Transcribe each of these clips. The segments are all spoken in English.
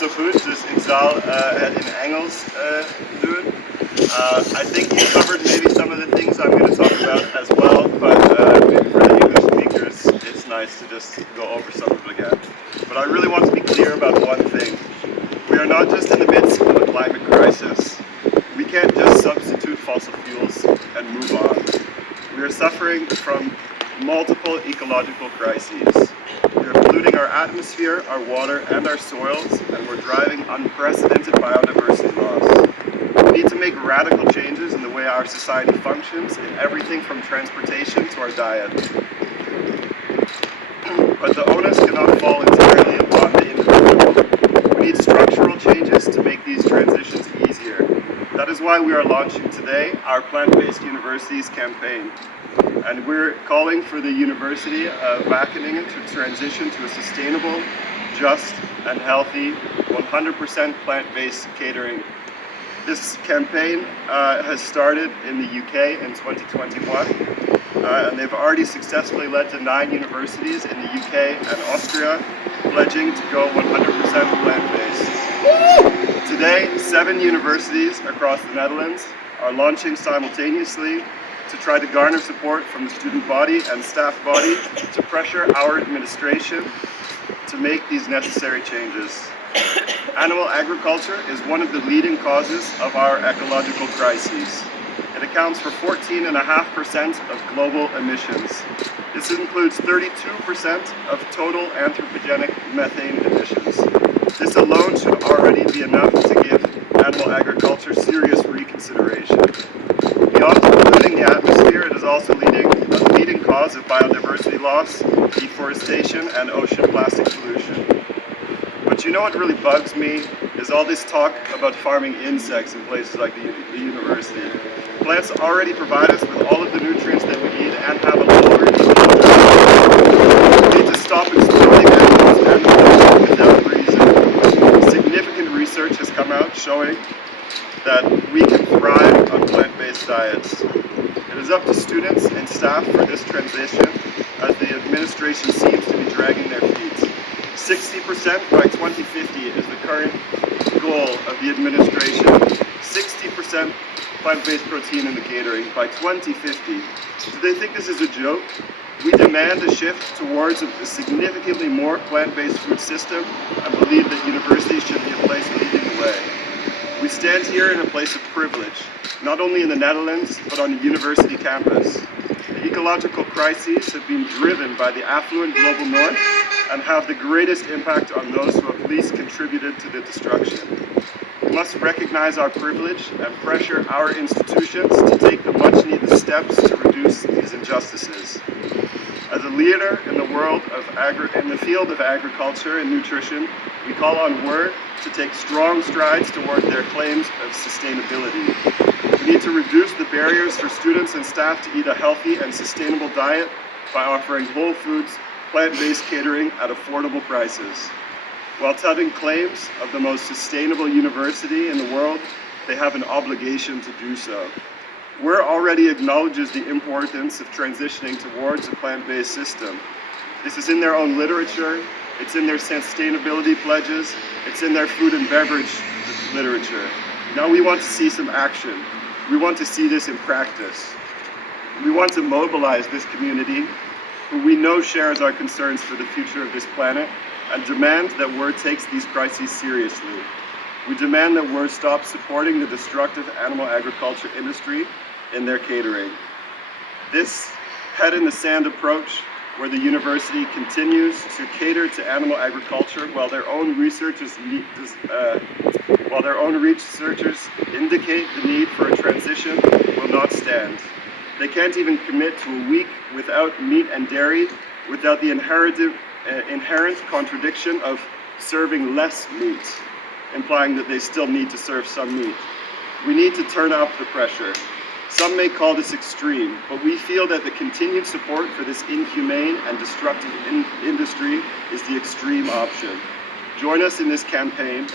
zo goed, dus ik zal het in Engels doen. I think you covered maybe some of the things I'm going to talk about as well, but maybe for the English speakers, it's nice to just go over some of it again. But I really want to be clear about one thing. We are not just in the midst of a climate crisis. We can't just substitute fossil fuels and move on. We are suffering from multiple ecological crises. We are polluting our atmosphere, our water, and our soils, and we're driving unprecedented biodiversity loss. We need to make radical changes in the way our society functions in everything from transportation to our diet. But the onus cannot fall entirely upon the individual. We need structural changes to make these transitions easier. That is why we are launching today our Plant-Based Universities campaign. And we're calling for the University of Wageningen to transition to a sustainable, just, and healthy 100% plant-based catering. This campaign has started in the UK in 2021, and they've already successfully led to 9 universities in the UK and Austria pledging to go 100% plant-based. Today, 7 universities across the Netherlands are launching simultaneously to try to garner support from the student body and staff body to pressure our administration to make these necessary changes. Animal agriculture is one of the leading causes of our ecological crises. It accounts for 14.5% of global emissions. This includes 32% of total anthropogenic methane emissions. This alone should already be enough to give animal agriculture serious reconsideration. Beyond polluting the atmosphere, it is also a leading cause of biodiversity loss, deforestation, and ocean plastic pollution. But you know what really bugs me is all this talk about farming insects in places like the university. Plants already provide us with all of the nutrients that we need and have a lower ecological. We need to stop exploiting animals without reason. Significant research has come out showing that we can thrive on plant-based diets. It is up to students and staff for this transition, as the administration seems to be dragging their feet. 60% by 2050 is the current goal of the administration. 60% plant-based protein in the catering by 2050. Do they think this is a joke? We demand a shift towards a significantly more plant-based food system and believe that universities should be a place leading the way. We stand here in a place of privilege, not only in the Netherlands, but on a university campus. The ecological crises have been driven by the affluent global north and have the greatest impact on those who have least contributed to the destruction. We must recognize our privilege and pressure our institutions to take the much needed steps to reduce these injustices. As a leader in the field of agriculture and nutrition, we call on WORD to take strong strides toward their claims of sustainability. We need to reduce the barriers for students and staff to eat a healthy and sustainable diet by offering whole foods, plant-based catering at affordable prices. While touting claims of the most sustainable university in the world, they have an obligation to do so. WORD already acknowledges the importance of transitioning towards a plant-based system. This is in their own literature, it's in their sustainability pledges, it's in their food and beverage literature. Now we want to see some action. We want to see this in practice. We want to mobilize this community, who we know shares our concerns for the future of this planet, and demand that WORD takes these crises seriously. We demand that WORD stop supporting the destructive animal agriculture industry in their catering. This head-in-the-sand approach, where the university continues to cater to animal agriculture while their own researchers indicate the need for a transition, will not stand. They can't even commit to a week without meat and dairy, without the inherent contradiction of serving less meat, implying that they still need to serve some meat. We need to turn up the pressure. Some may call this extreme, but we feel that the continued support for this inhumane and destructive industry is the extreme option. Join us in this campaign.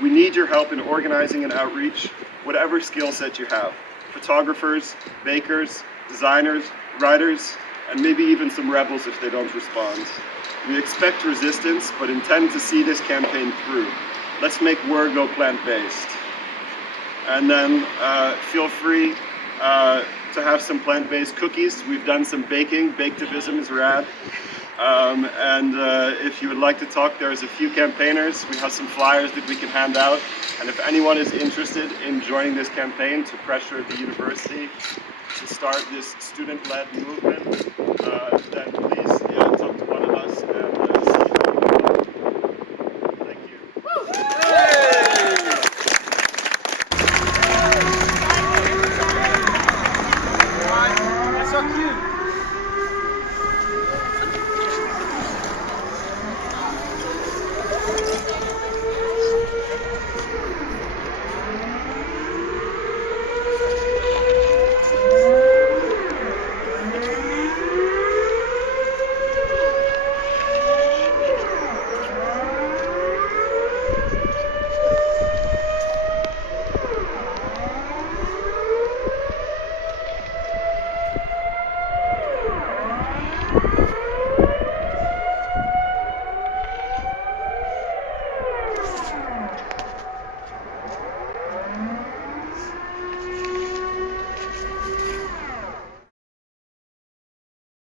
We need your help in organizing and outreach, whatever skill set you have. Photographers, bakers, designers, writers, and maybe even some rebels if they don't respond. We expect resistance, but intend to see this campaign through. let's make Go plant-based. And then feel free to have some plant-based cookies. We've done some baking. Baketivism is rad. If you would like to talk, there's a few campaigners. We have some flyers that we can hand out. And if anyone is interested in joining this campaign to pressure the university to start this student-led movement, then please